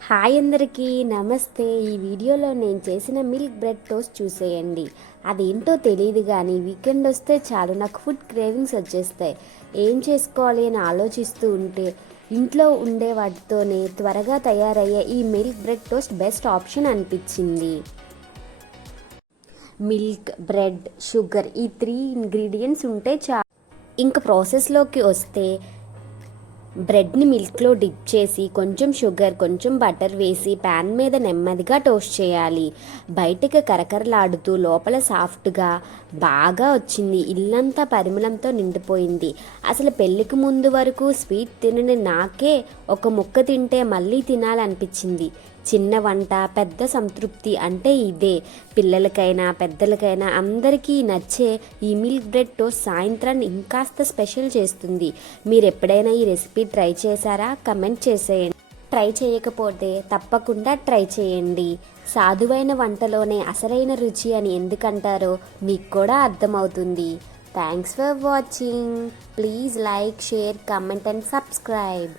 Hi అందరికీ నమస్తే. ఈ వీడియోలో నేను చేసిన మిల్క్ బ్రెడ్ టోస్ట్ చూసేయండి. అదేంటో తెలియదు కానీ వీకెండ్ వస్తే చాలు నాకు ఫుడ్ క్రేవింగ్స్ వచ్చేస్తాయి. ఏం చేసుకోవాలి అని ఆలోచిస్తూ ఉంటే ఇంట్లో ఉండే వాటితోనే త్వరగా తయారయ్యే ఈ milk bread toast best option అనిపించింది. మిల్క్, బ్రెడ్, షుగర్ ఈ 3 ఇంగ్రీడియంట్స్ ఉంటే చాలు. ఇంక ప్రాసెస్లోకి వస్తే బ్రెడ్ని మిల్క్లో డిప్ చేసి కొంచెం షుగర్ కొంచెం బటర్ వేసి ప్యాన్ మీద నెమ్మదిగా టోస్ట్ చేయాలి. బయటకు కరకరలాడుతూ లోపల సాఫ్ట్గా బాగా వచ్చింది. ఇల్లంతా పరిమళంతో నిండిపోయింది. అసలు పెళ్ళికి ముందు వరకు స్వీట్ తినని నాకే ఒక ముక్క తింటే మళ్ళీ తినాలనిపించింది. చిన్న వంట పెద్ద సంతృప్తి అంటే ఇదే. పిల్లలకైనా పెద్దలకైనా అందరికీ నచ్చే ఈ మిల్క్ బ్రెడ్ టోస్ట్ సాయంత్రాన్ని ఇంకాస్త స్పెషల్ చేస్తుంది. మీరు ఎప్పుడైనా ఈ రెసిపీ ట్రై చేశారా? కమెంట్ చేసేయండి. ట్రై చేయకపోతే తప్పకుండా ట్రై చేయండి. సాధువైన వంటలోనే అసలైన రుచి అని ఎందుకంటారో మీకు కూడా అర్థమవుతుంది. Thanks for watching. Please like, share, comment and subscribe.